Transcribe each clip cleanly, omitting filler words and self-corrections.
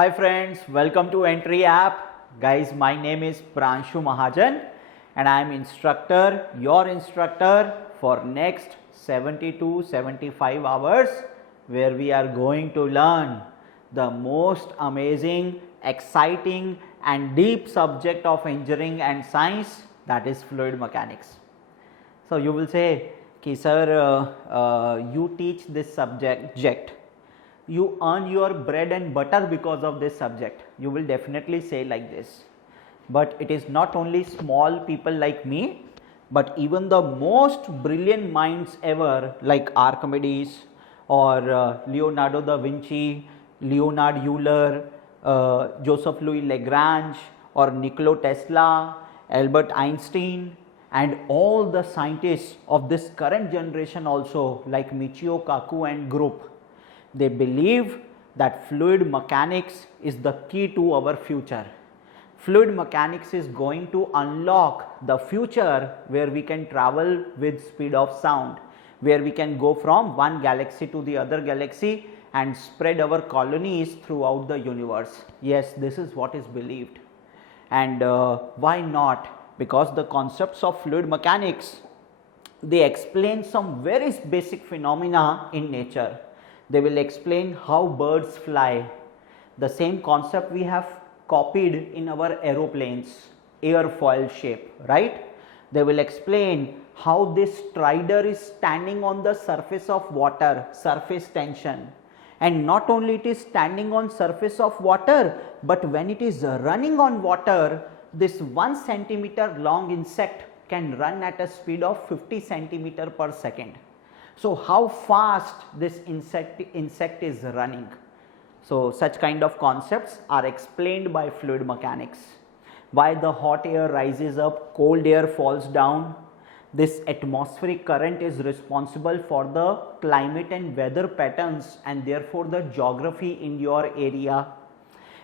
Hi friends, welcome to Entri app. Guys, my name is Pranshu Mahajan and I am your instructor for next 70 to 75 hours where we are going to learn the most amazing, exciting and deep subject of engineering and science, that is fluid mechanics. So you will say, "Ki sir, you teach this subject. You earn your bread and butter because of this subject." You will definitely say like this. But it is not only small people like me, but even the most brilliant minds ever like Archimedes or Leonardo Da Vinci, Leonard Euler, Joseph Louis Lagrange or Nikola Tesla, Albert Einstein and all the scientists of this current generation also like Michio Kaku and group. They believe that fluid mechanics is the key to our future. Fluid mechanics is going to unlock the future where we can travel with speed of sound, where we can go from one galaxy to the other galaxy and spread our colonies throughout the universe. Yes, this is what is believed. And why not? Because the concepts of fluid mechanics, they explain some very basic phenomena in nature. They will explain how birds fly. The same concept we have copied in our aeroplanes, airfoil shape, right? They will explain how this strider is standing on the surface of water, surface tension. And not only it is standing on surface of water, but when it is running on water, this 1 centimeter long insect can run at a speed of 50 centimeter per second. So how fast this insect is running. So such kind of concepts are explained by fluid mechanics. Why the hot air rises up, cold air falls down. This atmospheric current is responsible for the climate and weather patterns and therefore the geography in your area.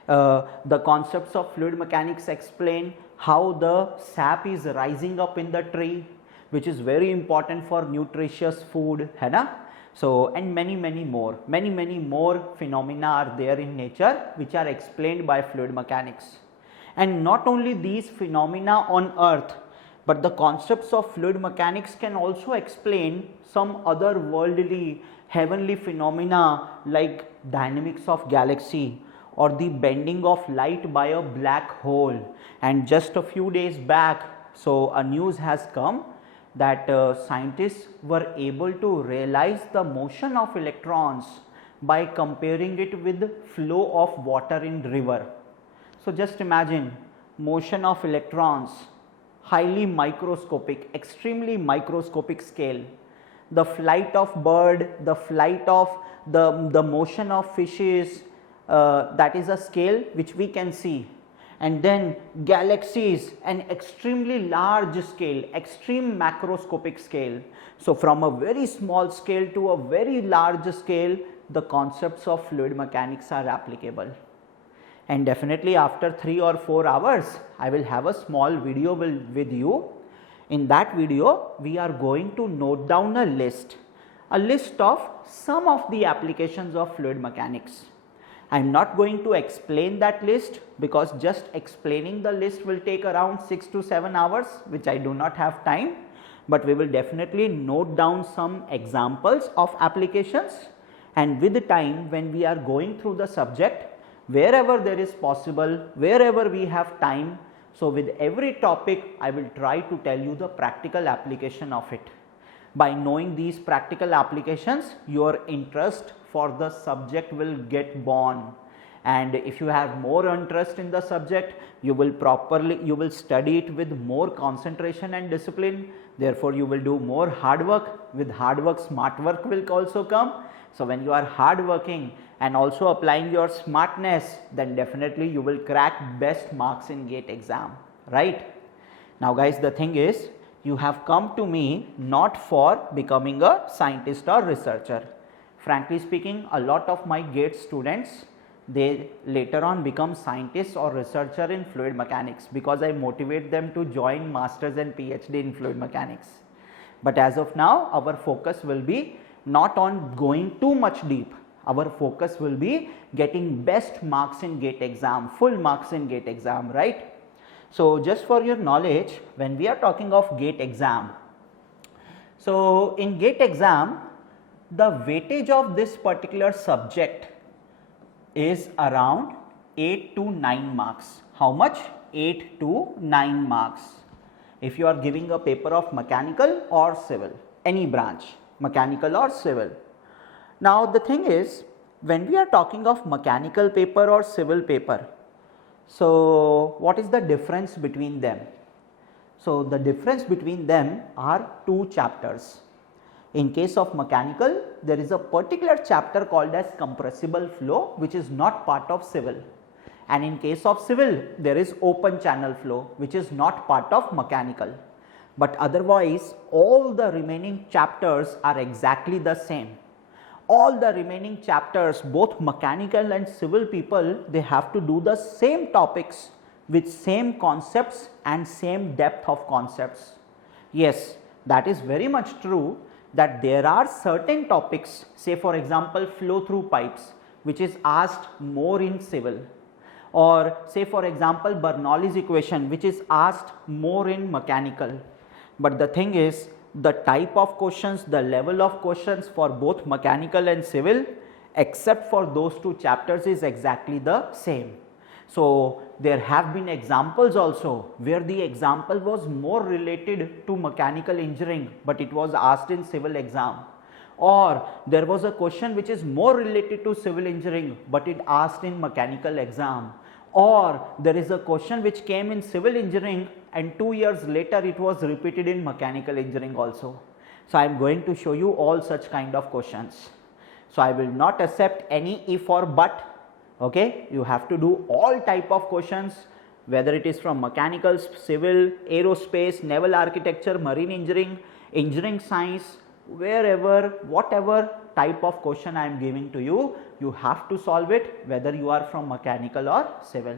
The concepts of fluid mechanics explain how the sap is rising up in the tree, which is very important for nutritious food, है ना? So and many more phenomena are there in nature which are explained by fluid mechanics. And not only these phenomena on earth, but the concepts of fluid mechanics can also explain some other worldly heavenly phenomena like dynamics of galaxy or the bending of light by a black hole. And just a few days back, so a news has come that scientists were able to realize the motion of electrons by comparing it with flow of water in river. So just imagine motion of electrons, highly microscopic, extremely microscopic scale. The flight of bird, the flight of the motion of fishes, that is a scale which we can see. And then galaxies, an extremely large scale, extreme macroscopic scale. So from a very small scale to a very large scale, the concepts of fluid mechanics are applicable. And definitely after 3 or 4 hours, I will have a small video with you. In that video, we are going to note down a list of some of the applications of fluid mechanics. I am not going to explain that list because just explaining the list will take around 6 to 7 hours, which I do not have time, but we will definitely note down some examples of applications, and with the time when we are going through the subject, wherever there is possible, wherever we have time, so with every topic I will try to tell you the practical application of it. By knowing these practical applications, your interest for the subject will get born, and if you have more interest in the subject, you will study it with more concentration and discipline. Therefore you will do more hard work. With hard work, smart work will also come. So when you are hard working and also applying your smartness, then definitely you will crack best marks in GATE exam, right? Now guys, the thing is, you have come to me not for becoming a scientist or researcher. Frankly speaking, a lot of my GATE students, they later on become scientists or researcher in fluid mechanics because I motivate them to join masters and PhD in fluid mechanics. But as of now, our focus will be not on going too much deep. Our focus will be getting best marks in GATE exam, full marks in GATE exam, right? So just for your knowledge, when we are talking of GATE exam, so in GATE exam, the weightage of this particular subject is around 8 to 9 marks. How much? 8 to 9 marks. If you are giving a paper of mechanical or civil, any branch, mechanical or civil. Now the thing is, when we are talking of mechanical paper or civil paper, so what is the difference between them? So the difference between them are two chapters. In case of mechanical, there is a particular chapter called as compressible flow, which is not part of civil. And in case of civil, there is open channel flow, which is not part of mechanical. But otherwise, all the remaining chapters are exactly the same. All the remaining chapters, both mechanical and civil people, they have to do the same topics with same concepts and same depth of concepts. Yes, that is very much true that there are certain topics, say for example flow through pipes, which is asked more in civil, or say for example Bernoulli's equation, which is asked more in mechanical. But the thing is, the type of questions, the level of questions for both mechanical and civil, except for those two chapters, is exactly the same. So there have been examples also where the example was more related to mechanical engineering, but it was asked in civil exam. Or there was a question which is more related to civil engineering, but it asked in mechanical exam. Or there is a question which came in civil engineering and 2 years later it was repeated in mechanical engineering also. So I am going to show you all such kind of questions. So I will not accept any if or but. Okay, you have to do all type of questions, whether it is from mechanical, civil, aerospace, naval architecture, marine engineering, engineering science, wherever, whatever type of question I am giving to you, you have to solve it, whether you are from mechanical or civil.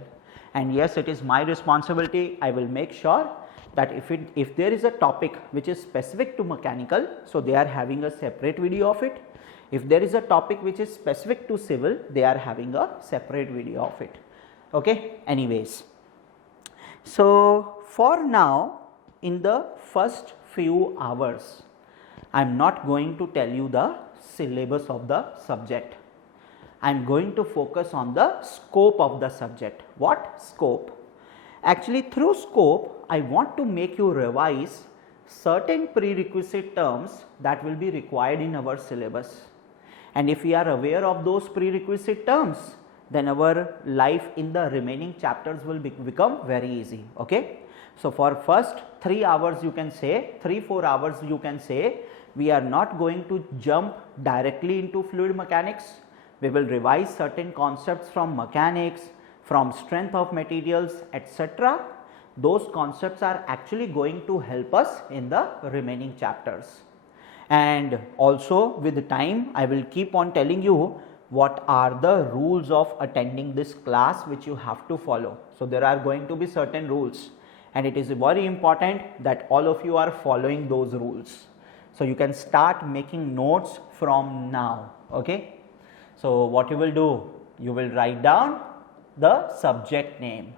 And yes, it is my responsibility. I will make sure that if there is a topic which is specific to mechanical, so they are having a separate video of it. If there is a topic which is specific to civil, they are having a separate video of it. Okay, anyways. So for now, in the first few hours, I am not going to tell you the syllabus of the subject. I am going to focus on the scope of the subject. What scope? Actually, through scope, I want to make you revise certain prerequisite terms that will be required in our syllabus. And if we are aware of those prerequisite terms, then our life in the remaining chapters will become very easy. Okay. So for first 3 hours you can say, 3-4 hours you can say, we are not going to jump directly into fluid mechanics. We will revise certain concepts from mechanics, from strength of materials, etc. Those concepts are actually going to help us in the remaining chapters. And also with time, I will keep on telling you what are the rules of attending this class which you have to follow. So there are going to be certain rules, and it is very important that all of you are following those rules. So you can start making notes from now. Okay. So what you will do, you will write down the subject name.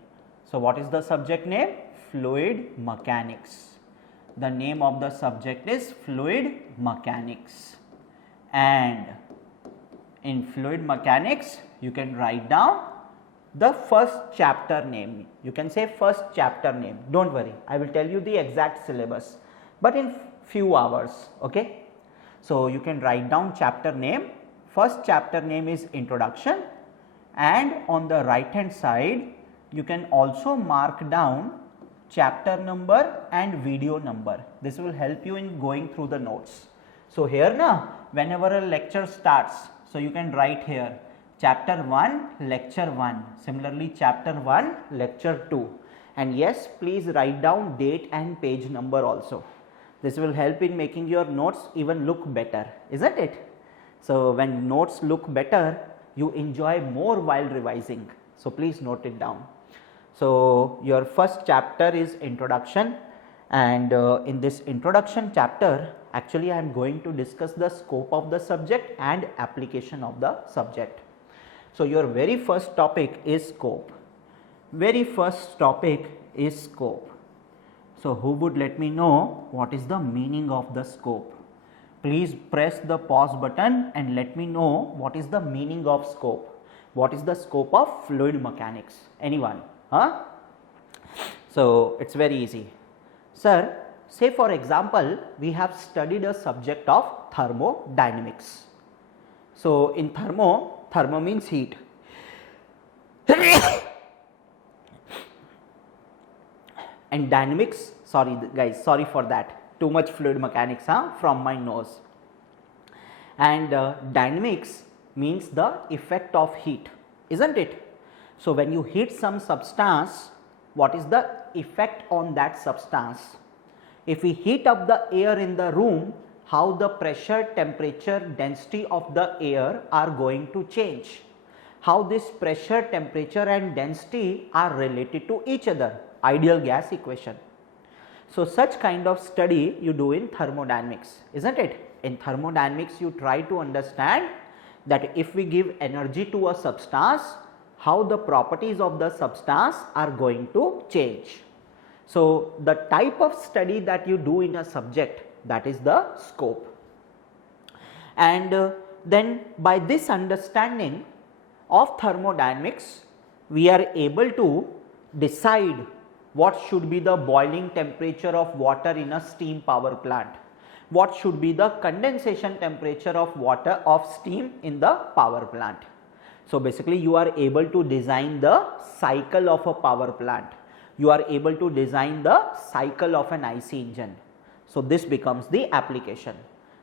So what is the subject name? Fluid mechanics. The name of the subject is fluid mechanics, and in fluid mechanics you can write down the first chapter name. You can say first chapter name, don't worry, I will tell you the exact syllabus, but in few hours. Okay. So you can write down chapter name. First chapter name is introduction, and on the right hand side you can also mark down chapter number and video number. This will help you in going through the notes. So here now, whenever a lecture starts, so you can write here chapter 1 lecture 1, similarly chapter 1 lecture 2, and yes, please write down date and page number also. This will help in making your notes even look better, isn't it? So when notes look better, you enjoy more while revising. So please note it down. So your first chapter is introduction, And in this introduction chapter, actually I am going to discuss the scope of the subject and application of the subject. So your very first topic is scope. Very first topic is scope. So who would let me know what is the meaning of the scope? Please press the pause button and let me know what is the meaning of scope. What is the scope of fluid mechanics? Anyone? Huh? So it's very easy. Sir, say for example, we have studied a subject of thermodynamics. So in thermo means heat. And dynamics, sorry guys, sorry for that, too much fluid mechanics from my nose. And dynamics means the effect of heat, isn't it? So when you heat some substance, what is the effect on that substance? If we heat up the air in the room, how the pressure, temperature, density of the air are going to change? How this pressure, temperature and density are related to each other? Ideal gas equation. So such kind of study you do in thermodynamics, isn't it? In thermodynamics you try to understand that if we give energy to a substance, how the properties of the substance are going to change. So the type of study that you do in a subject, that is the scope. And then by this understanding of thermodynamics, we are able to decide what should be the boiling temperature of water in a steam power plant, what should be the condensation temperature of water of steam in the power plant. So basically you are able to design the cycle of a power plant, you are able to design the cycle of an IC engine. So this becomes the application.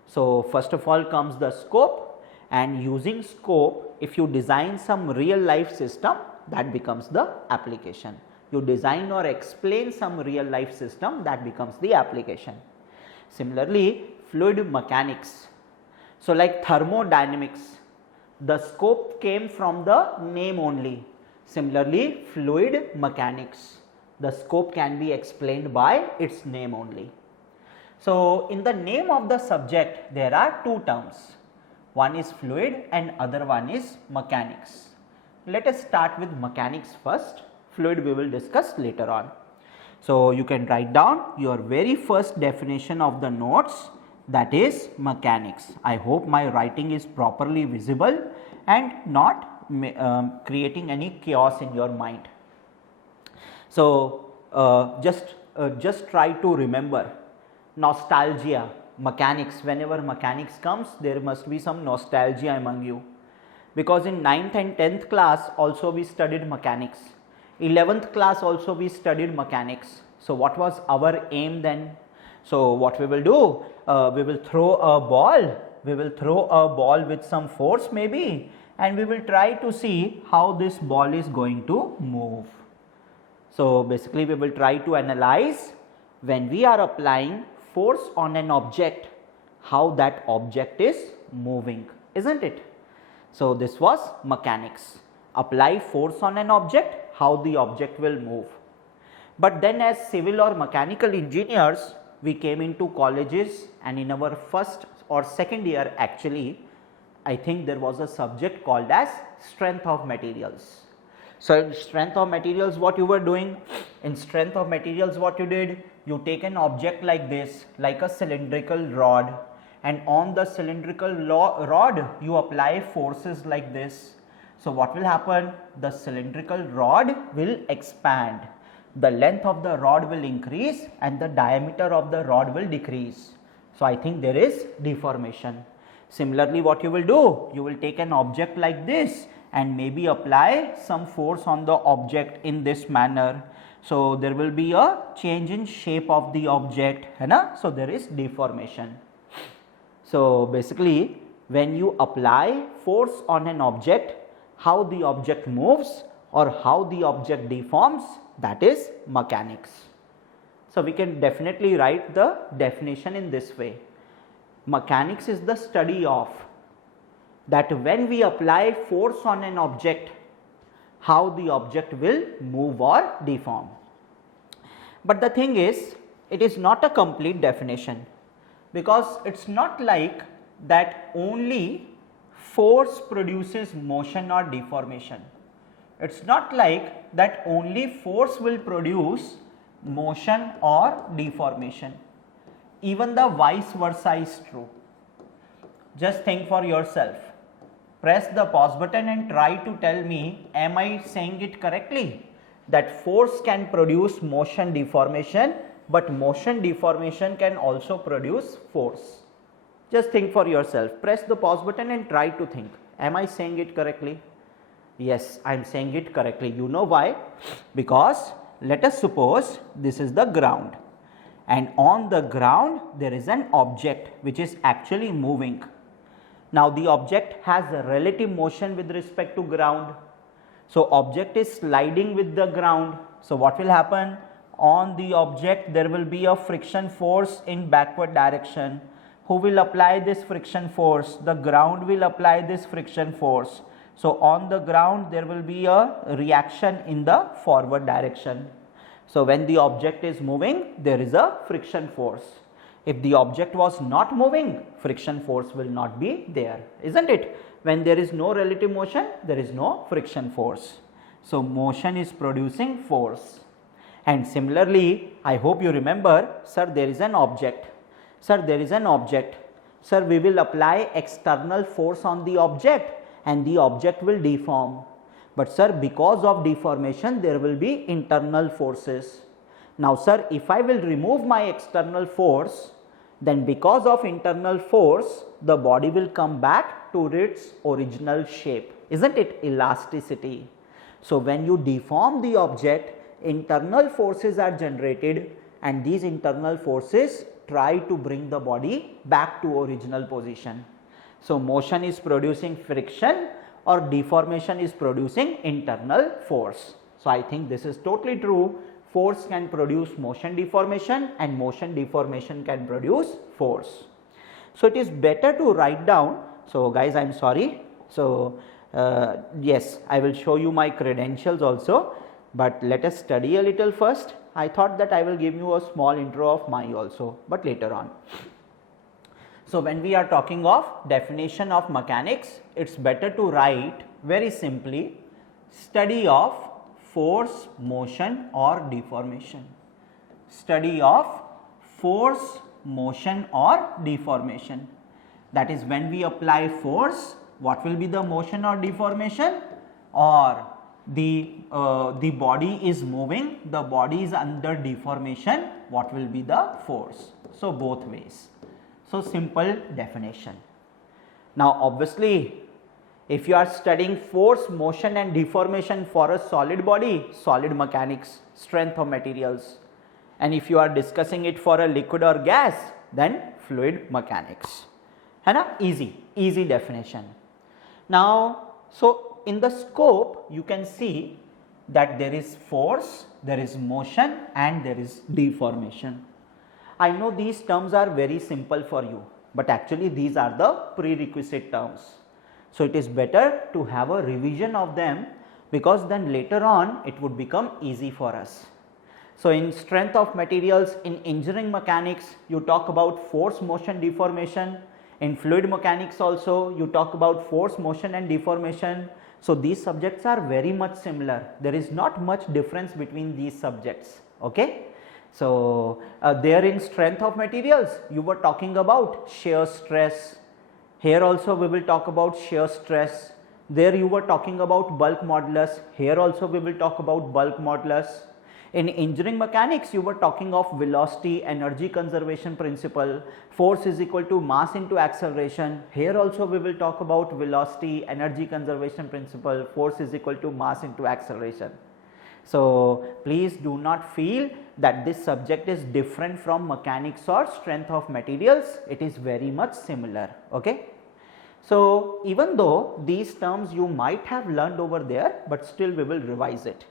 So first of all comes the scope, and using scope, if you design some real life system, that becomes the application. You design or explain some real life system, that becomes the application. Similarly, fluid mechanics. So like thermodynamics, the scope came from the name only. Similarly, fluid mechanics, the scope can be explained by its name only. So in the name of the subject there are two terms, one is fluid and other one is mechanics. Let us start with mechanics first, fluid we will discuss later on. So you can write down your very first definition of the notes, that is mechanics. I hope my writing is properly visible and not creating any chaos in your mind. So just try to remember nostalgia, mechanics. Whenever mechanics comes, there must be some nostalgia among you, because in 9th and 10th class also we studied mechanics, 11th class also we studied mechanics. So what was our aim then? So what we will do, we will throw a ball with some force maybe, and we will try to see how this ball is going to move. So basically we will try to analyze when we are applying force on an object, how that object is moving, isn't it? So this was mechanics. Apply force on an object, how the object will move. But then as civil or mechanical engineers, we came into colleges, and in our first or second year actually, I think there was a subject called as strength of materials. So in strength of materials, what you were doing? In strength of materials, what you did? You take an object like this, like a cylindrical rod, and on the cylindrical rod you apply forces like this. So what will happen? The cylindrical rod will expand, the length of the rod will increase and the diameter of the rod will decrease. So I think there is deformation. Similarly, what you will do? You will take an object like this and maybe apply some force on the object in this manner. So there will be a change in shape of the object, so there is deformation. So basically when you apply force on an object, how the object moves or how the object deforms, that is mechanics. So we can definitely write the definition in this way. Mechanics is the study of that when we apply force on an object, how the object will move or deform. But the thing is, it is not a complete definition, because it's not like that only force produces motion or deformation. It's not like that only force will produce motion or deformation. Even the vice versa is true. Just think for yourself. Press the pause button and try to tell me, am I saying it correctly? That force can produce motion deformation, but motion deformation can also produce force. Just think for yourself. Press the pause button and try to think. Am I saying it correctly? Yes, I am saying it correctly. You know why? Because let us suppose this is the ground, and on the ground there is an object which is actually moving. Now the object has a relative motion with respect to ground. So object is sliding with the ground. So what will happen? On the object there will be a friction force in backward direction. Who will apply this friction force? The ground will apply this friction force. So on the ground there will be a reaction in the forward direction. So when the object is moving, there is a friction force. If the object was not moving, friction force will not be there, isn't it? When there is no relative motion, there is no friction force. So motion is producing force. And similarly, I hope you remember, sir, there is an object. Sir, there is an object. Sir, we will apply external force on the object and the object will deform. But sir, because of deformation, there will be internal forces. Now sir, if I will remove my external force, then because of internal force, the body will come back to its original shape, isn't it? Elasticity. So when you deform the object, internal forces are generated, and these internal forces try to bring the body back to original position. So motion is producing friction, or deformation is producing internal force. So I think this is totally true. Force can produce motion deformation, and motion deformation can produce force. So it is better to write down. So guys, I am sorry. So yes, I will show you my credentials also, but let us study a little first. I thought that I will give you a small intro of mine also, but later on. So when we are talking of definition of mechanics, it's better to write very simply, study of force, motion or deformation. Study of force, motion or deformation. That is, when we apply force, what will be the motion or deformation? Or the body is moving, the body is under deformation, what will be the force? So both ways. So simple definition. Now obviously, if you are studying force, motion and deformation for a solid body, solid mechanics, strength of materials. And if you are discussing it for a liquid or gas, then fluid mechanics. है ना? Easy definition. Now, so in the scope, you can see that there is force, there is motion and there is deformation. I know these terms are very simple for you, but actually these are the prerequisite terms. So it is better to have a revision of them, because then later on it would become easy for us. So in strength of materials, in engineering mechanics, you talk about force, motion, deformation. In fluid mechanics also, you talk about force, motion and deformation. So these subjects are very much similar. There is not much difference between these subjects. Okay. So there in strength of materials, you were talking about shear stress. Here also we will talk about shear stress. There you were talking about bulk modulus. Here also we will talk about bulk modulus. In engineering mechanics, you were talking of velocity, energy conservation principle, force is equal to mass into acceleration. Here also we will talk about velocity, energy conservation principle, force is equal to mass into acceleration. So please do not feel that this subject is different from mechanics or strength of materials. It is very much similar. Okay. So even though these terms you might have learned over there, but still we will revise it.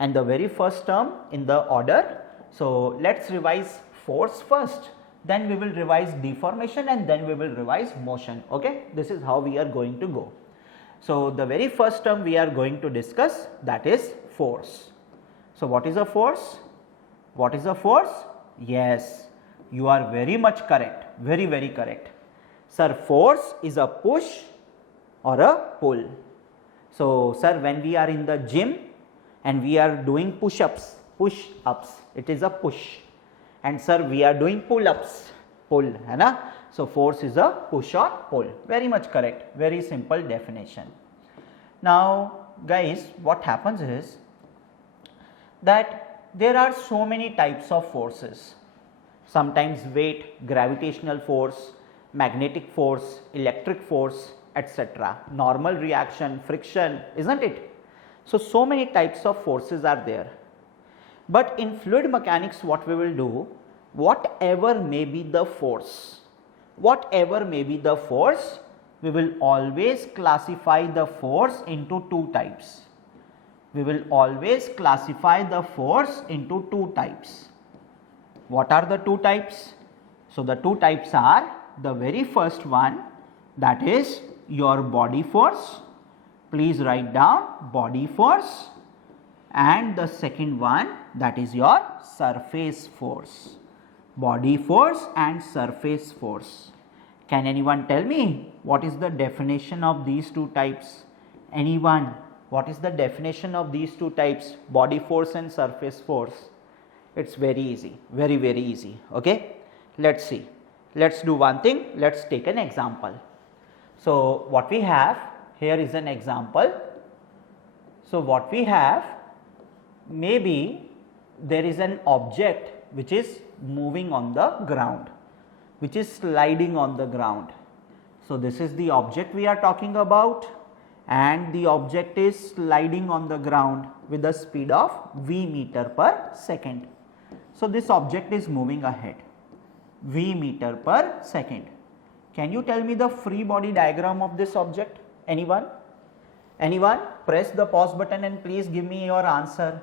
And the very first term in the order, so let's revise force first, then we will revise deformation and then we will revise motion. Okay, this is how we are going to go. So the very first term we are going to discuss, that is force. So what is a force? What is a force? Yes, you are very much correct, very, very correct. Sir, force is a push or a pull. So, sir, when we are in the gym and we are doing push-ups, it is a push. And sir, we are doing pull-ups, pull, hai na? So, force is a push or pull. Very much correct, very simple definition. Now, guys, what happens is that there are so many types of forces. Sometimes weight, gravitational force, magnetic force, electric force, etc. Normal reaction, friction, isn't it? So many types of forces are there. But in fluid mechanics, what we will do, whatever may be the force, we will always classify the force into two types. What are the two types? So, the two types are, the very first one, that is your body force. Please write down body force. And the second one, that is your surface force. Body force and surface force. Can anyone tell me what is the definition of these two types? Anyone? What is the definition of these two types, body force and surface force? It's very easy, very, very easy. Okay, let's see. Let's do one thing. Let's take an example. So, what we have here is an example. So, what we have, maybe there is an object which is moving on the ground, which is sliding on the ground. So, this is the object we are talking about, and the object is sliding on the ground with a speed of v meter per second. So, this object is moving ahead, v meter per second. Can you tell me the free body diagram of this object? Anyone? Anyone? Press the pause button and please give me your answer.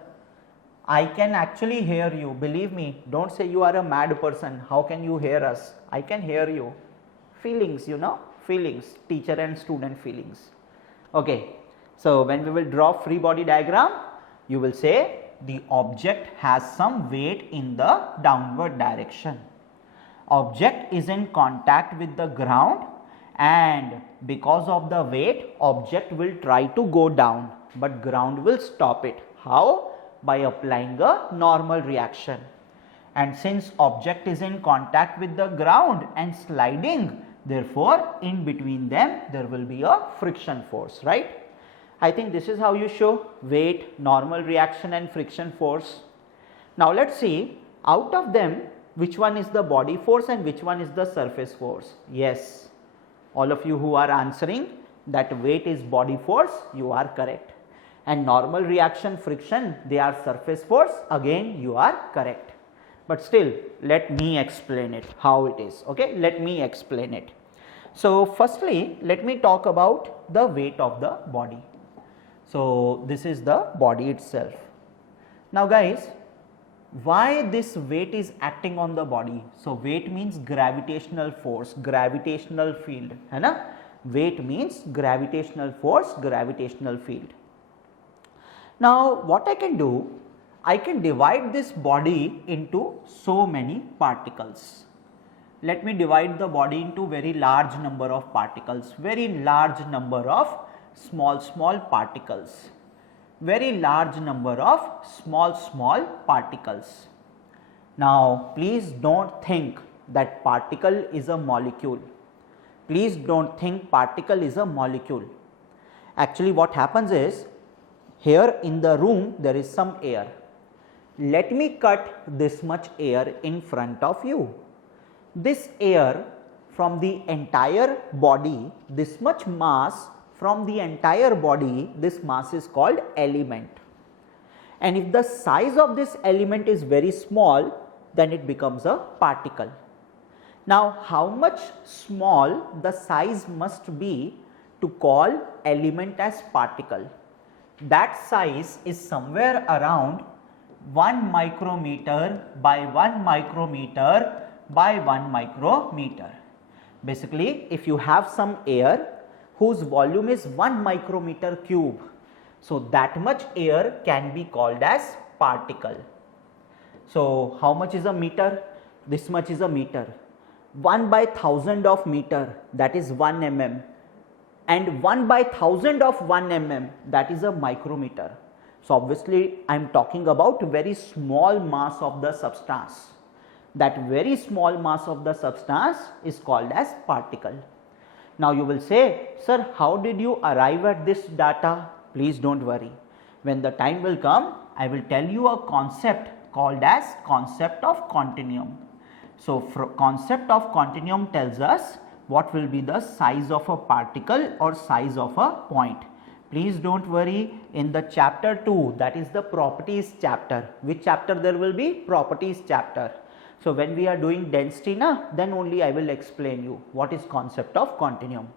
I can actually hear you, believe me. Don't say you are a mad person. How can you hear us? I can hear you. Feelings, you know, feelings, teacher and student feelings. Okay, so when we will draw free body diagram, you will say the object has some weight in the downward direction. Object is in contact with the ground, and because of the weight, object will try to go down, but ground will stop it. How? By applying a normal reaction. And since object is in contact with the ground and sliding, therefore in between them there will be a friction force, right? I think this is how you show weight, normal reaction and friction force. Now let's see, out of them, which one is the body force and which one is the surface force? Yes, all of you who are answering that weight is body force, you are correct. And normal reaction, friction, they are surface force, again you are correct. But still, let me explain it, how it is, okay? Let me explain it. So, firstly, let me talk about the weight of the body. So, this is the body itself. Now guys, why this weight is acting on the body? So, weight means gravitational force, gravitational field, hai na? Weight means gravitational force, gravitational field. Now, what I can do, I can divide this body into so many particles. Let me divide the body into very large number of particles, very large number of small particles, very large number of small particles. Now, please don't think that particle is a molecule. Please don't think particle is a molecule. Actually, what happens is, here in the room there is some air. Let me cut this much air in front of you. This air from the entire body, this much mass from the entire body, this mass is called element. And if the size of this element is very small, then it becomes a particle. Now, how much small the size must be to call element as particle? That size is somewhere around 1 micrometer by 1 micrometer by 1 micrometer. Basically, if you have some air whose volume is 1 micrometer cube, so that much air can be called as particle. So how much is a meter? This much is a meter. 1/1000 of meter, that is 1 mm, and 1/1000 of 1 mm, that is a micrometer. So obviously I am talking about very small mass of the substance. That very small mass of the substance is called as particle. Now you will say, sir, how did you arrive at this data? Please don't worry. When the time will come, I will tell you a concept called as concept of continuum. So concept of continuum tells us what will be the size of a particle or size of a point. Please don't worry, in the chapter 2, that is the properties chapter. Which chapter there will be? Properties chapter. So when we are doing density then only I will explain you what is concept of continuum.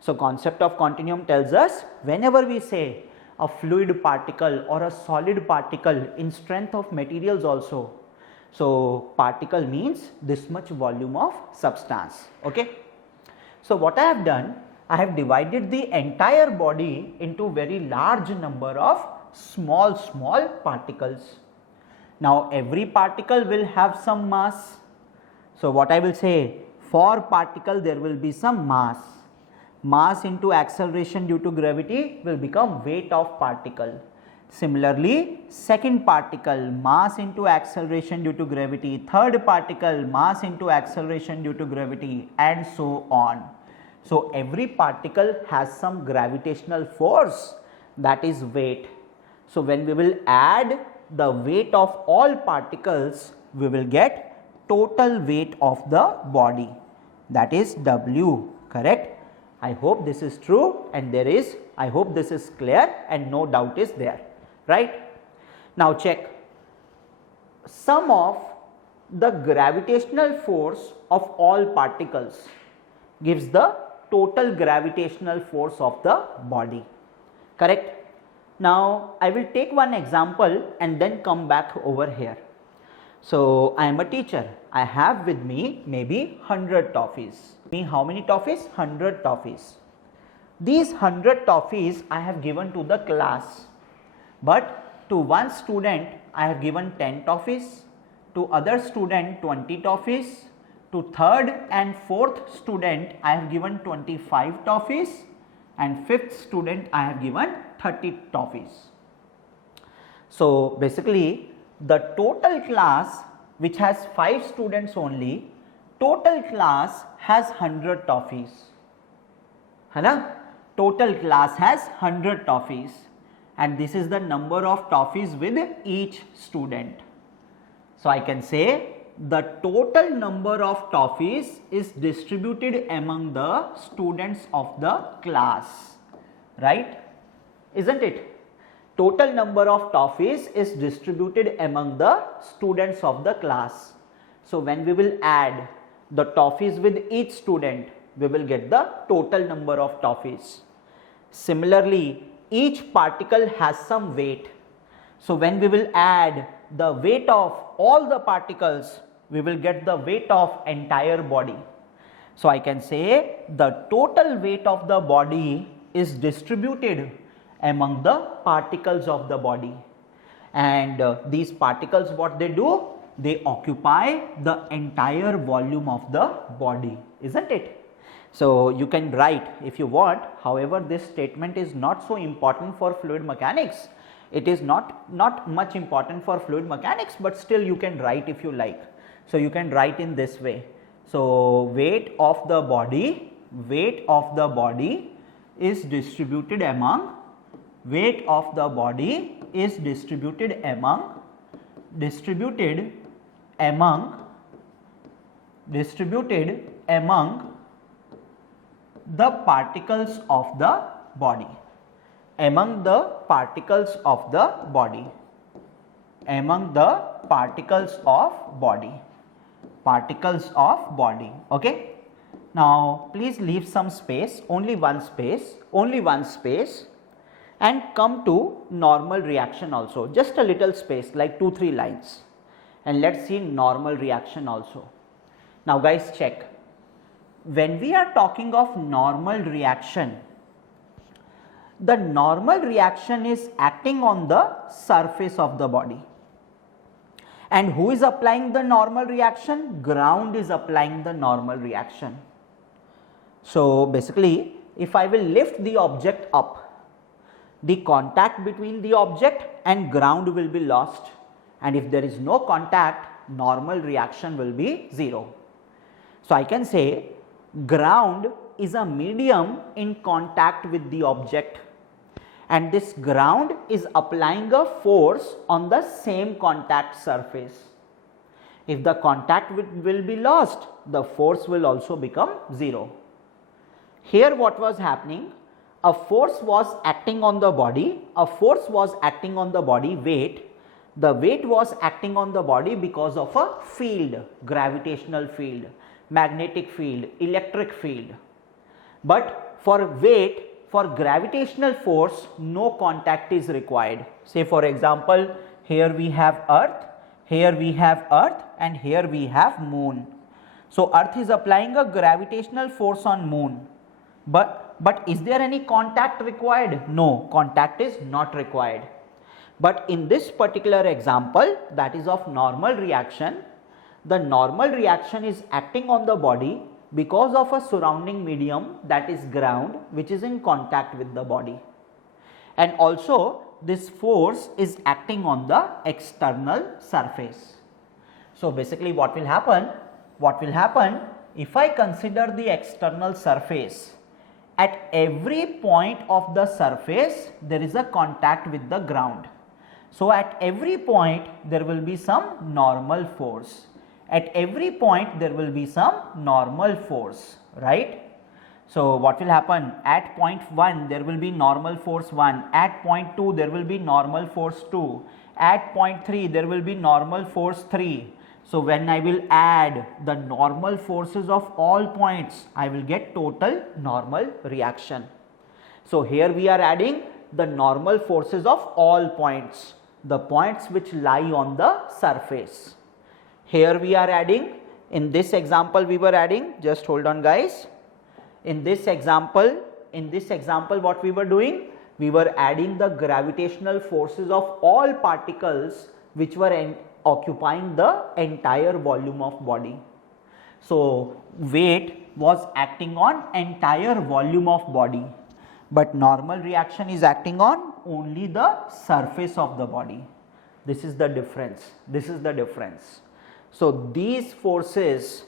So concept of continuum tells us whenever we say a fluid particle or a solid particle in strength of materials also. So particle means this much volume of substance. Okay. So what I have done, I have divided the entire body into very large number of small particles. Now every particle will have some mass. So what I will say, for particle there will be some mass. Mass into acceleration due to gravity will become weight of particle. Similarly, second particle, mass into acceleration due to gravity, third particle, mass into acceleration due to gravity, and so on. So every particle has some gravitational force, that is weight. So when we will add the weight of all particles, we will get total weight of the body, that is W, correct? I hope this is true, and I hope this is clear and no doubt is there, right? Now check, sum of the gravitational force of all particles gives the total gravitational force of the body, correct? Now I will take one example and then come back over here. So I am a teacher, I have with me maybe 100 toffees. How many toffees? 100 toffees. These 100 toffees I have given to the class, but to one student I have given 10 toffees, to other student 20 toffees, to third and fourth student I have given 25 toffees, and fifth student I have given 30 toffees. So basically the total class, which has 5 students only, total class has 100 toffees. Total class has 100 toffees, and this is the number of toffees with each student. So I can say the total number of toffees is distributed among the students of the class, right? Isn't it? Total number of toffees is distributed among the students of the class. So when we will add the toffees with each student, we will get the total number of toffees. Similarly, each particle has some weight. So when we will add the weight of all the particles, we will get the weight of entire body. So I can say the total weight of the body is distributed among the particles of the body, and these particles, what they do, they occupy the entire volume of the body, isn't it? So you can write if you want. However, this statement is not so important for fluid mechanics. It is not much important for fluid mechanics, but still you can write if you like. So you can write in this way. So weight of the body is distributed among the particles of the body, particles of body. Okay. Now please leave some space, only one space, and come to normal reaction also, just a little space like 2-3 lines, and let's see normal reaction also. Now guys, check, when we are talking of normal reaction, the normal reaction is acting on the surface of the body, And who is applying the normal reaction? Ground is applying the normal reaction. So basically, if I will lift the object up, the contact between the object and ground will be lost, and if there is no contact, normal reaction will be 0. So I can say ground is a medium in contact with the object, and this ground is applying a force on the same contact surface. If the contact will be lost, the force will also become 0. Here what was happening? A force was acting on the body, weight. The weight was acting on the body because of a field, gravitational field, magnetic field, electric field. But for weight, for gravitational force, no contact is required. Say for example, here we have earth, and here we have moon. So earth is applying a gravitational force on moon. But is there any contact required? No, contact is not required. But in this particular example, that is of normal reaction, the normal reaction is acting on the body because of a surrounding medium, that is ground, which is in contact with the body. And also this force is acting on the external surface. So basically what will happen? If I consider the external surface, at every point of the surface there is a contact with the ground. So at every point there will be some normal force. At every point there will be some normal force, right? So what will happen? At point 1 there will be normal force 1, at point 2 there will be normal force 2, at point 3 there will be normal force 3. So when I will add the normal forces of all points, I will get total normal reaction. So here we are adding the normal forces of all points, the points which lie on the surface. Here we are adding, in this example we were adding, just hold on guys. In this example what we were doing? We were adding the gravitational forces of all particles which were occupying the entire volume of body. So weight was acting on entire volume of body, but normal reaction is acting on only the surface of the body. This is the difference. So these forces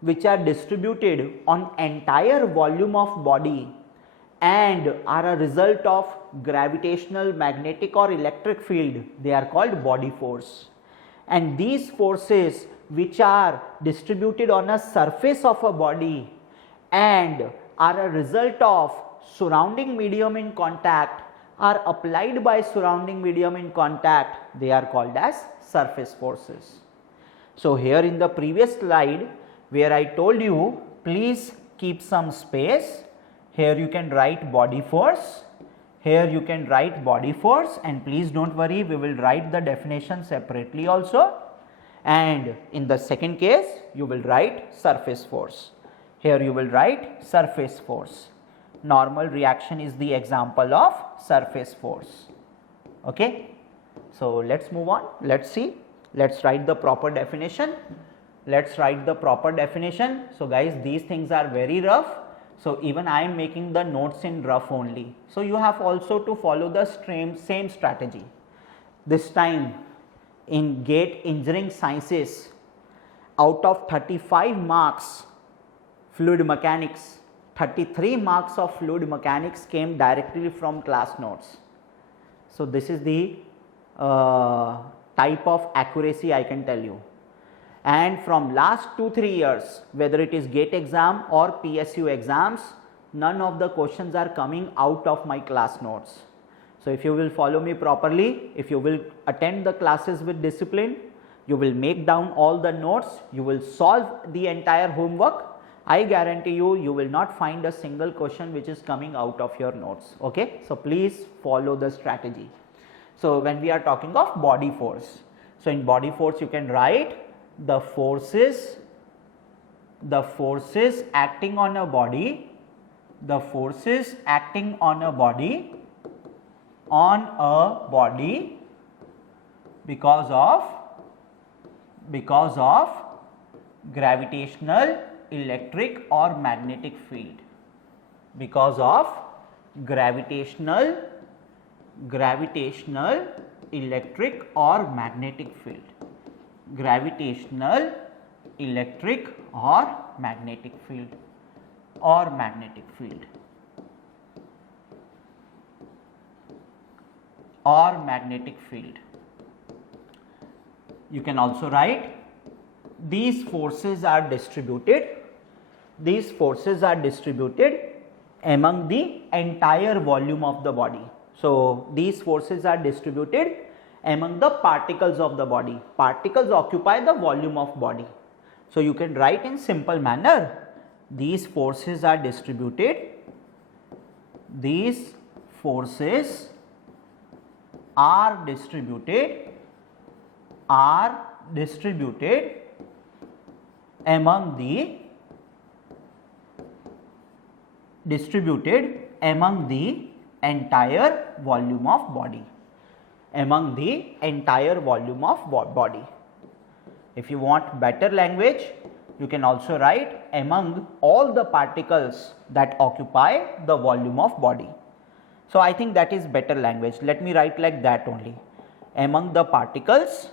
which are distributed on entire volume of body and are a result of gravitational, magnetic or electric field, they are called body force. And these forces which are distributed on a surface of a body and are a result of surrounding medium in contact, are applied by surrounding medium in contact, they are called as surface forces. So here in the previous slide where I told you please keep some space, here you can write body force, and please don't worry, we will write the definition separately also, and in the second case you will write surface force. Here you will write surface force. Normal reaction is the example of surface force. Okay, so let's move on, let's see, let's write the proper definition. So guys, these things are very rough, so even I am making the notes in rough only. So you have also to follow the same strategy. This time in GATE Engineering Sciences, out of 35 marks fluid mechanics, 33 marks of fluid mechanics came directly from class notes. So this is the type of accuracy I can tell you. And from last 2-3 years, whether it is GATE exam or PSU exams, none of the questions are coming out of my class notes. So if you will follow me properly, if you will attend the classes with discipline, you will make down all the notes, you will solve the entire homework, I guarantee you, you will not find a single question which is coming out of your notes. Okay, so please follow the strategy. So when we are talking of body force, so in body force you can write the forces acting on a body, because of because of gravitational, electric or magnetic field. Because of gravitational, electric or magnetic field. Gravitational, electric or magnetic field. Or magnetic field. Or magnetic field. You can also write these forces are distributed. These forces are distributed among the entire volume of the body. So, these forces are distributed among the particles of the body. Particles occupy the volume of body. So, you can write in simple manner, these forces are distributed. These forces are distributed among the entire volume of body. Among the entire volume of body. If you want better language, you can also write among all the particles that occupy the volume of body. So, I think that is better language. Let me write like that only. Among the particles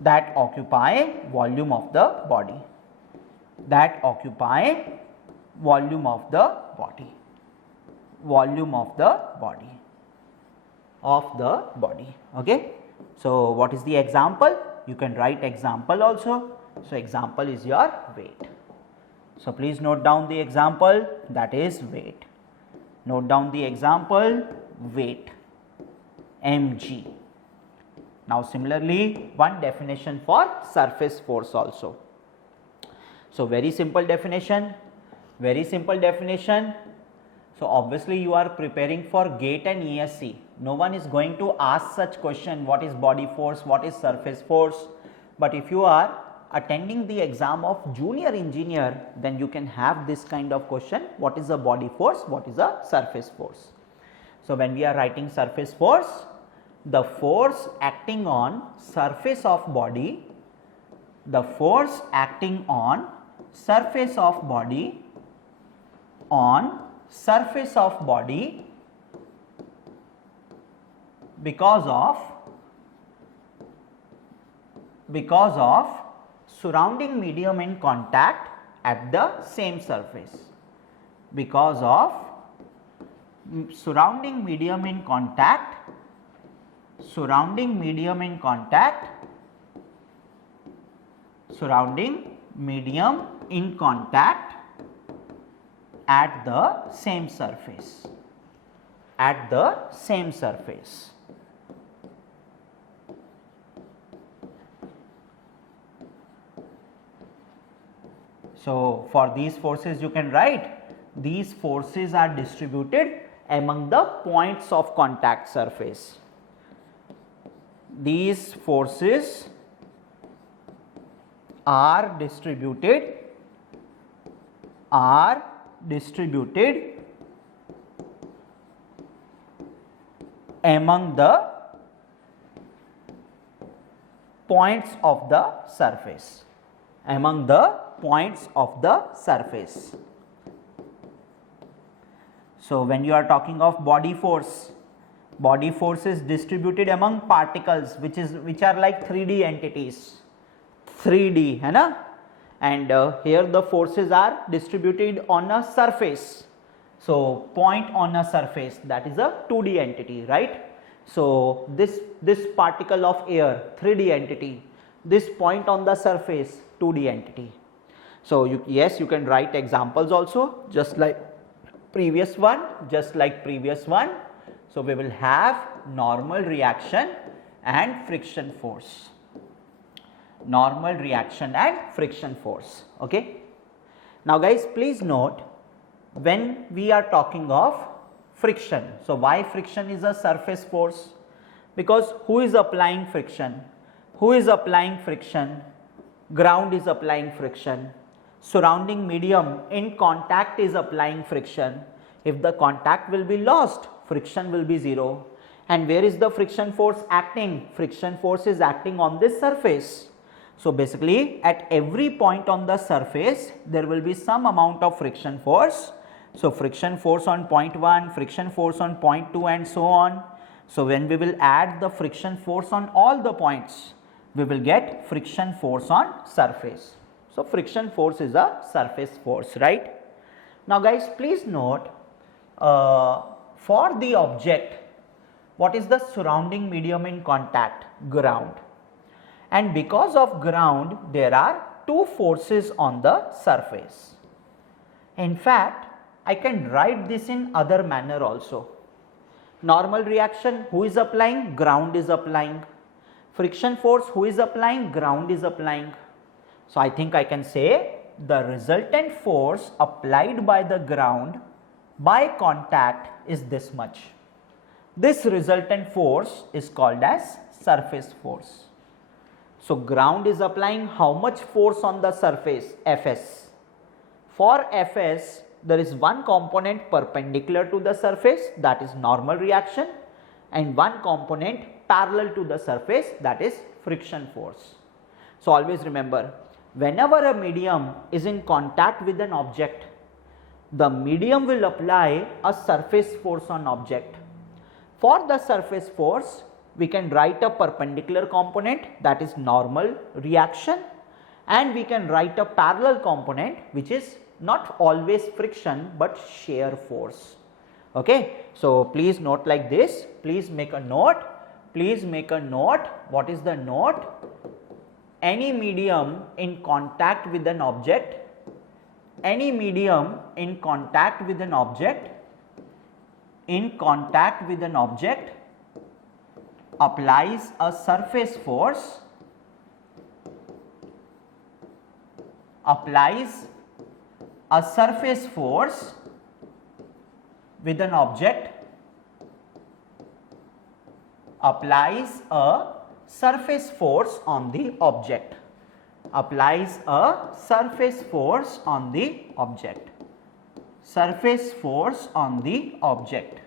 that occupy volume of the body. That occupy volume of the body. Volume of the body. Okay. So, what is the example? You can write example also. So, example is your weight. So, please note down the example, that is weight. Note down the example, weight, mg. Now, similarly, one definition for surface force also. So, very simple definition. So, obviously, you are preparing for GATE and ESC. No one is going to ask such question, what is body force, what is surface force. But if you are attending the exam of junior engineer, then you can have this kind of question, what is a body force, what is a surface force. So, when we are writing surface force, the force acting on surface of body, because of surrounding medium in contact at the same surface. Because of surrounding medium in contact at the same surface. So, for these forces you can write, these forces are distributed among the points of contact surface. These forces are distributed among the points of the surface. So, when you are talking of body force is distributed among particles which are like 3D entities, 3D है ना, and here the forces are distributed on a surface. So, point on a surface, that is a 2D entity, right. So, this particle of air, 3D entity, this point on the surface, 2D entity. So, yes, you can write examples also just like previous one. So, we will have normal reaction and friction force. Okay. Now, guys, please note, when we are talking of friction, so why friction is a surface force? Because who is applying friction? Ground is applying friction. Surrounding medium in contact is applying friction. If the contact will be lost, friction will be 0. And where is the friction force acting? Friction force is acting on this surface. So basically at every point on the surface there will be some amount of friction force. So friction force on point 1, friction force on point 2 and so on. So when we will add the friction force on all the points, we will get friction force on surface. So friction force is a surface force, right? Now guys, please note, for the object, what is the surrounding medium in contact? Ground. And because of ground, there are two forces on the surface. In fact, I can write this in other manner also. Normal reaction, who is applying? Ground is applying. Friction force, who is applying? Ground is applying. So I think I can say the resultant force applied by the ground by contact is this much. This resultant force is called as surface force. So ground is applying how much force on the surface? Fs. For Fs, there is one component perpendicular to the surface, that is normal reaction, and one component parallel to the surface, that is friction force. So always remember, whenever a medium is in contact with an object, the medium will apply a surface force on object. For the surface force, we can write a perpendicular component, that is normal reaction, and we can write a parallel component which is not always friction but shear force. Okay, so please note like this, please make a note, what is the note? Any medium in contact with an object, applies a surface force, with an object, applies a surface force on the object, surface force on the object.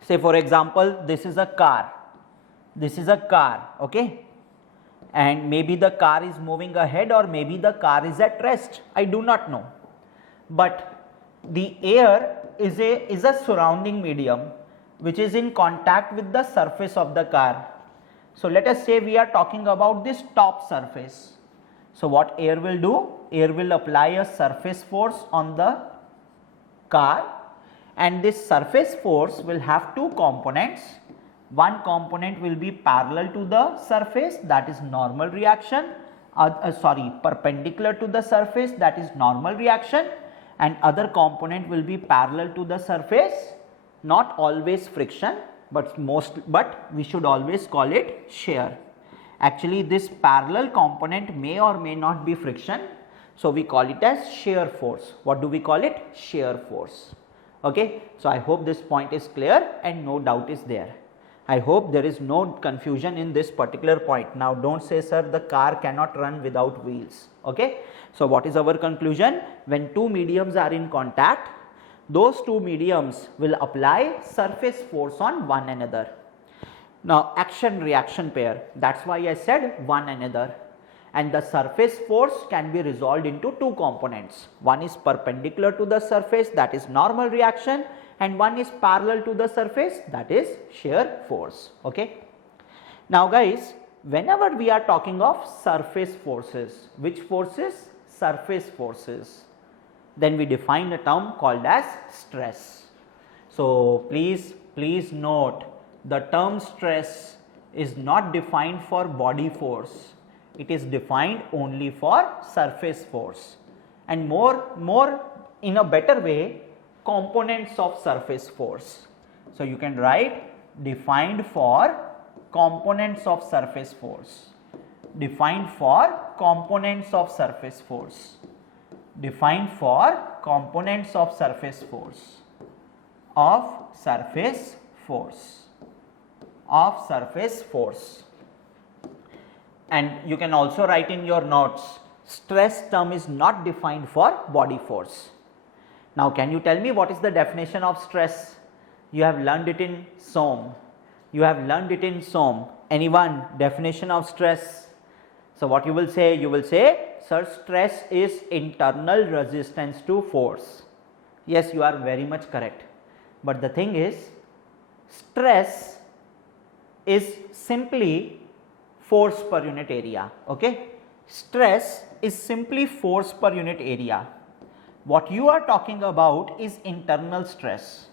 Say for example, this is a car, okay, and maybe the car is moving ahead or maybe the car is at rest, I do not know, but the air is a surrounding medium which is in contact with the surface of the car. So let us say we are talking about this top surface. So what air will do? Air will apply a surface force on the car, and this surface force will have two components. One component will be parallel to the surface, that is normal reaction, perpendicular to the surface, that is normal reaction, and other component will be parallel to the surface, not always friction, but we should always call it shear. Actually this parallel component may or may not be friction, so we call it as shear force. What do we call it? Shear force. Okay, so I hope this point is clear and no doubt is there. I hope there is no confusion in this particular point. Now don't say, sir, the car cannot run without wheels. Okay, so what is our conclusion? When two mediums are in contact, those two mediums will apply surface force on one another. Now action reaction pair, that's why I said one another, and the surface force can be resolved into two components. One is perpendicular to the surface, that is normal reaction, and one is parallel to the surface, that is shear force. Okay. Now guys, whenever we are talking of surface forces, which forces? Surface forces, then we define a term called as stress. So please note, the term stress is not defined for body force, it is defined only for surface force, and more in a better way, components of surface force. So you can write defined for components of surface force, defined for components of surface force, defined for components of surface force, of surface force. And you can also write in your notes, stress term is not defined for body force. Now can you tell me what is the definition of stress? You have learned it in SOM. You have learned it in SOM. Anyone, definition of stress? So what you will say? You will say, sir, stress is internal resistance to force. Yes, you are very much correct. But the thing is, stress is simply force per unit area. Okay? Stress is simply force per unit area. What you are talking about is internal stress.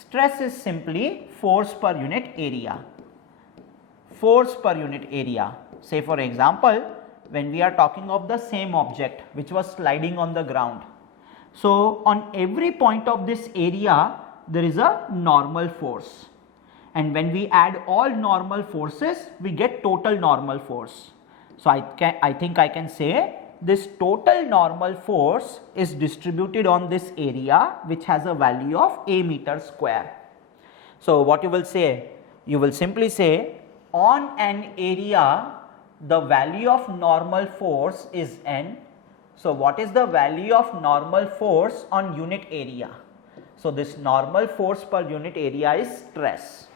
Stress is simply force per unit area. Force per unit area. Say for example, when we are talking of the same object which was sliding on the ground. So on every point of this area there is a normal force, and when we add all normal forces we get total normal force. So I think I can say this total normal force is distributed on this area which has a value of a meter square. So what you will say? You will simply say, on an area the value of normal force is n. So what is the value of normal force on unit area? So this normal force per unit area is stress.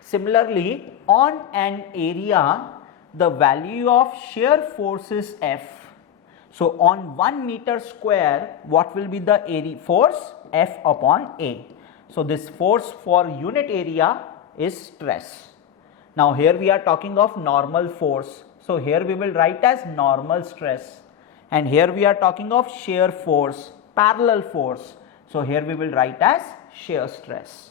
Similarly, on an area the value of shear force is F. So on 1 meter square what will be the area force? F upon A. So this force for unit area is stress. Now here we are talking of normal force. So here we will write as normal stress, and here we are talking of shear force, parallel force. So here we will write as shear stress.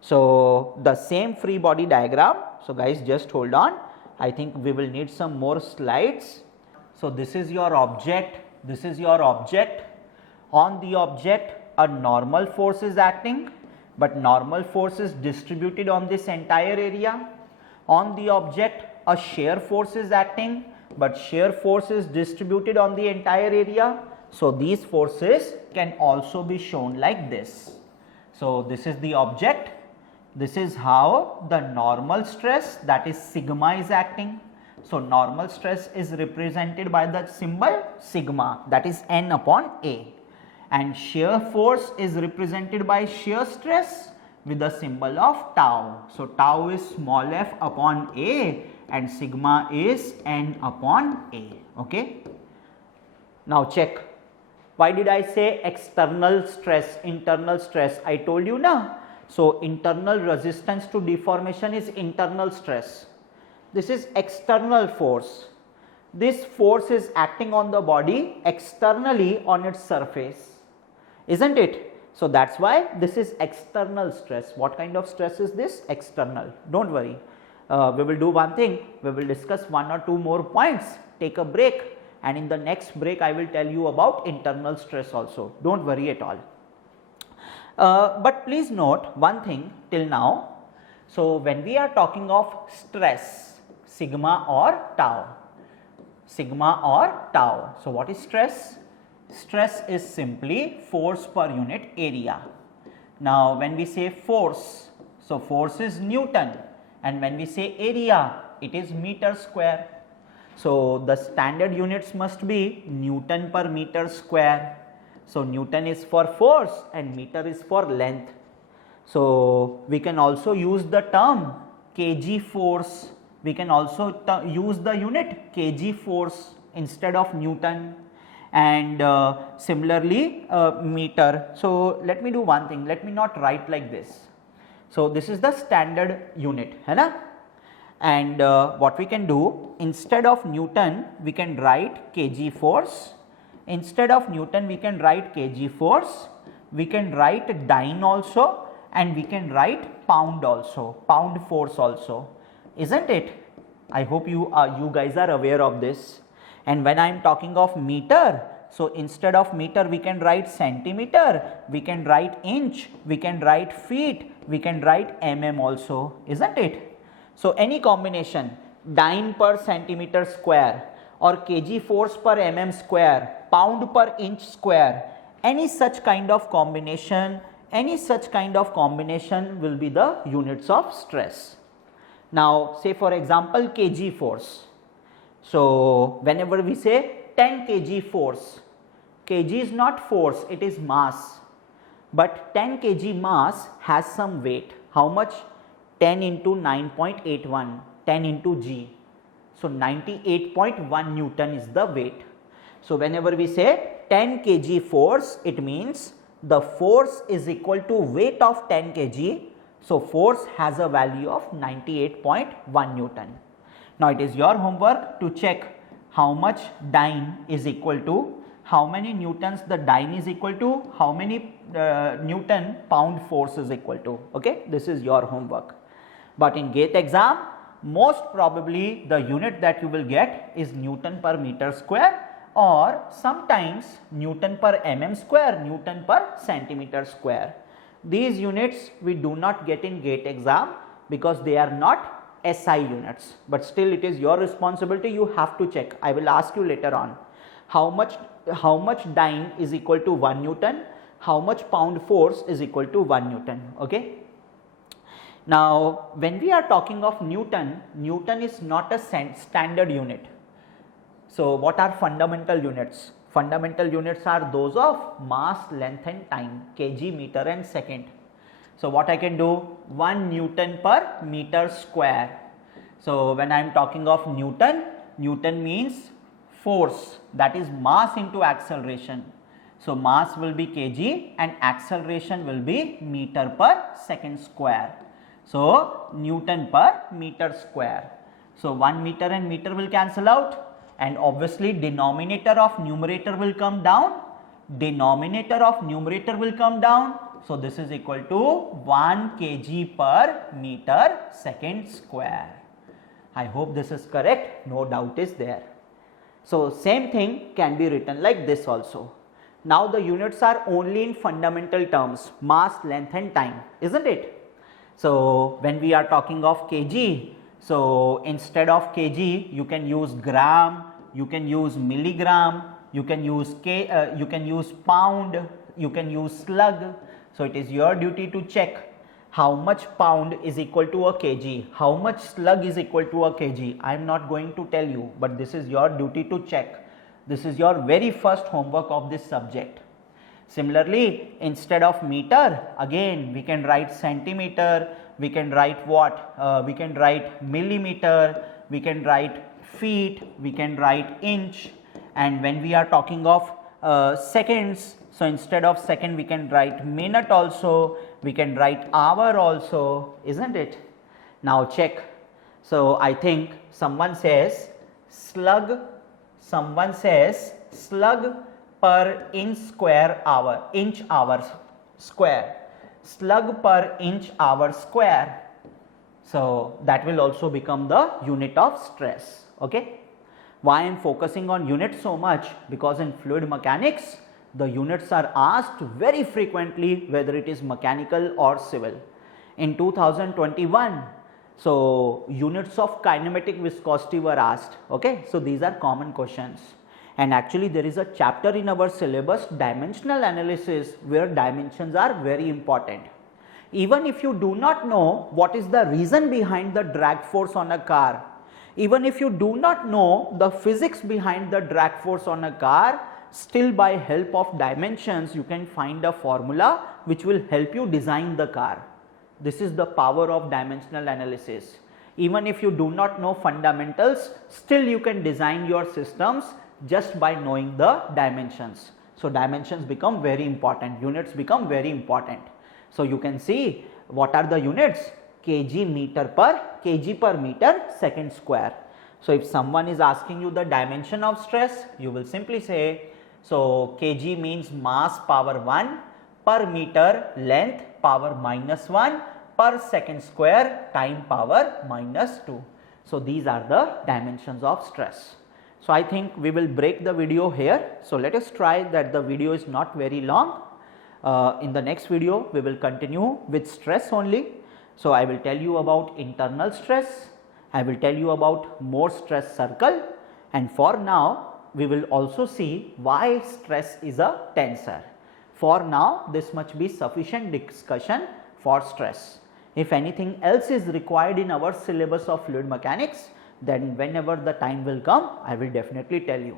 So the same free body diagram. So guys, just hold on. I think we will need some more slides. So this is your object. This is your object. On the object a normal force is acting, but normal force is distributed on this entire area. On the object a shear force is acting, but shear force is distributed on the entire area. So these forces can also be shown like this. So this is the object. This is how the normal stress, that is sigma, is acting. So normal stress is represented by the symbol sigma, that is n upon A, and shear force is represented by shear stress with the symbol of tau. So tau is small f upon A and sigma is n upon A. Okay. Now check. Why did I say external stress, internal stress? I told you na. So internal resistance to deformation is internal stress. This is external force. This force is acting on the body externally on its surface, isn't it? So that's why this is external stress. What kind of stress is this? External. Don't worry. We will do one thing. We will discuss 1 or 2 more points. Take a break, and in the next break I will tell you about internal stress also. Don't worry at all. But please note one thing till now. So when we are talking of stress, sigma or tau. Sigma or tau. So what is stress? Stress is simply force per unit area. Now when we say force, so force is Newton, and when we say area, it is meter square. So the standard units must be Newton per meter square. So Newton is for force and meter is for length. So we can also use the term kg force. We can also use the unit kg force instead of Newton, and similarly meter. So let me do one thing. Let me not write like this. So this is the standard unit, है ना? And what we can do, instead of Newton we can write kg force. Instead of Newton we can write kg force. We can write dyne also, and we can write pound also, pound force also, isn't it? I hope you guys are aware of this. And when I am talking of meter, so instead of meter we can write centimeter, we can write inch, we can write feet, we can write mm also, isn't it? So any combination, dyne per centimeter square or kg force per mm square, pound per inch square, any such kind of combination, will be the units of stress. Now say for example kg force. So whenever we say 10 kg force, kg is not force, it is mass. but 10 kg mass has some weight. How much? 10 into 9.81, 10 into g. So 98.1 Newton is the weight. So whenever we say 10 kg force, it means the force is equal to weight of 10 kg. So force has a value of 98.1 Newton. Now it is your homework to check how much dyne is equal to, how many newtons the dyne is equal to, how many Newton pound force is equal to. Okay, this is your homework. But in GATE exam, most probably the unit that you will get is Newton per meter square, or sometimes Newton per mm square, Newton per centimeter square. These units we do not get in GATE exam because they are not SI units, but still it is your responsibility, you have to check. I will ask you later on how much dyne is equal to 1 Newton, how much pound force is equal to 1 Newton. Okay. Now when we are talking of Newton, Newton is not a standard unit. So what are fundamental units? Fundamental units are those of mass, length and time, kg, meter and second. So what I can do? 1 Newton per meter square. So when I am talking of Newton, Newton means force, that is mass into acceleration. So mass will be kg and acceleration will be meter per second square. So Newton per meter square. So 1 meter and meter will cancel out, and obviously denominator of numerator will come down, denominator of numerator will come down. So this is equal to 1 kg per meter second square. I hope this is correct, no doubt is there. So same thing can be written like this also. Now the units are only in fundamental terms, mass, length and time, isn't it? So when we are talking of kg, so instead of kg you can use gram, you can use milligram, you can use pound, you can use slug. So it is your duty to check how much pound is equal to a kg, how much slug is equal to a kg. I am not going to tell you, but this is your duty to check. This is your very first homework of this subject. Similarly, instead of meter, again we can write centimeter, we can write what? We can write millimeter, we can write feet, we can write inch, and when we are talking of seconds, so instead of second we can write minute also, we can write hour also, isn't it? Now check. So I think someone says slug per inch square hour, inch hour square, slug per inch hour square. So that will also become the unit of stress. Okay. Why I am focusing on units so much? Because in fluid mechanics the units are asked very frequently, whether it is mechanical or civil. In 2021, so units of kinematic viscosity were asked. Okay, so these are common questions, and actually there is a chapter in our syllabus, dimensional analysis, where dimensions are very important. Even if you do not know what is the reason behind the drag force on a car, even if you do not know the physics behind the drag force on a car, still by help of dimensions you can find a formula which will help you design the car. This is the power of dimensional analysis. Even if you do not know fundamentals, still you can design your systems just by knowing the dimensions. So dimensions become very important, units become very important. So you can see what are the units: kg per meter second square. So if someone is asking you the dimension of stress, you will simply say, so kg means mass power 1, per meter length power -1, per second square time power -2. So these are the dimensions of stress. So I think we will break the video here. So let us try that the video is not very long. In the next video we will continue with stress only. So I will tell you about internal stress, I will tell you about more stress circle, and for now we will also see why stress is a tensor. For now this much be sufficient discussion for stress. If anything else is required in our syllabus of fluid mechanics, then whenever the time will come, I will definitely tell you.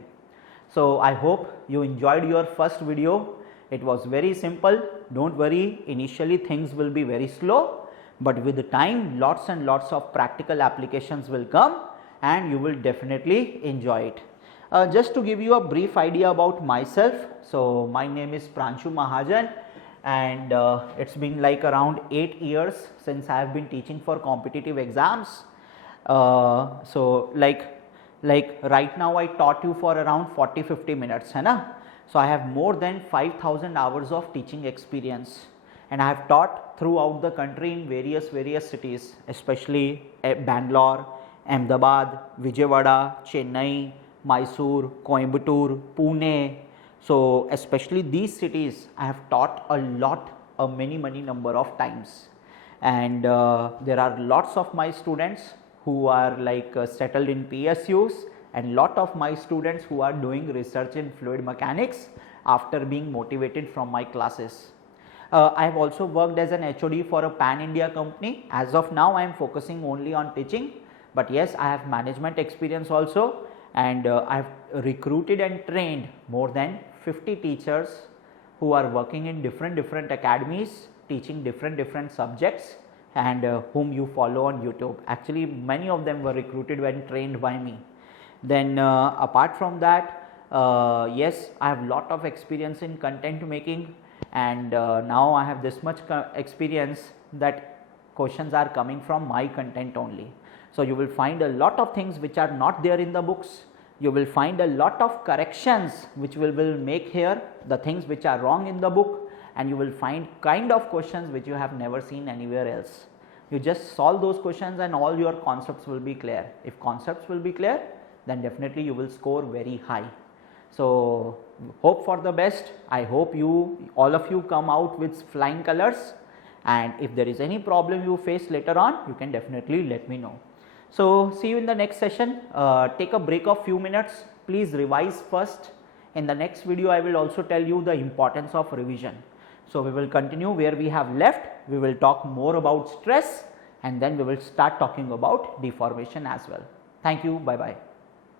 So I hope you enjoyed your first video. It was very simple. Don't worry, initially things will be very slow, but with the time lots and lots of practical applications will come and you will definitely enjoy it. Just to give you a brief idea about myself, so my name is Pranshu Mahajan, and it's been like around 8 years since I have been teaching for competitive exams. So like right now I taught you for around 40-50 minutes, hai na? So I have more than 5,000 hours of teaching experience, and I have taught throughout the country in various cities, especially Bangalore, Ahmedabad, Vijayawada, Chennai, Mysore, Coimbatore, Pune. So especially these cities I have taught a many number of times, and there are lots of my students who are like settled in PSUs, and lot of my students who are doing research in fluid mechanics after being motivated from my classes. I have also worked as an HOD for a pan India company. As of now I am focusing only on teaching, but yes, I have management experience also, and I have recruited and trained more than 50 teachers who are working in different academies, teaching different subjects, and whom you follow on YouTube. Actually many of them were recruited and trained by me. Then apart from that, yes, I have lot of experience in content making, and now I have this much experience that questions are coming from my content only. So you will find a lot of things which are not there in the books. You will find a lot of corrections which will make here the things which are wrong in the book, and you will find kind of questions which you have never seen anywhere else. You just solve those questions and all your concepts will be clear. If concepts will be clear, then definitely you will score very high. So hope for the best. I hope all of you come out with flying colors, and if there is any problem you face later on, you can definitely let me know. So see you in the next session. Take a break of few minutes. Please revise first. In the next video I will also tell you the importance of revision. So we will continue where we have left. We will talk more about stress, and then we will start talking about deformation as well. Thank you. Bye bye.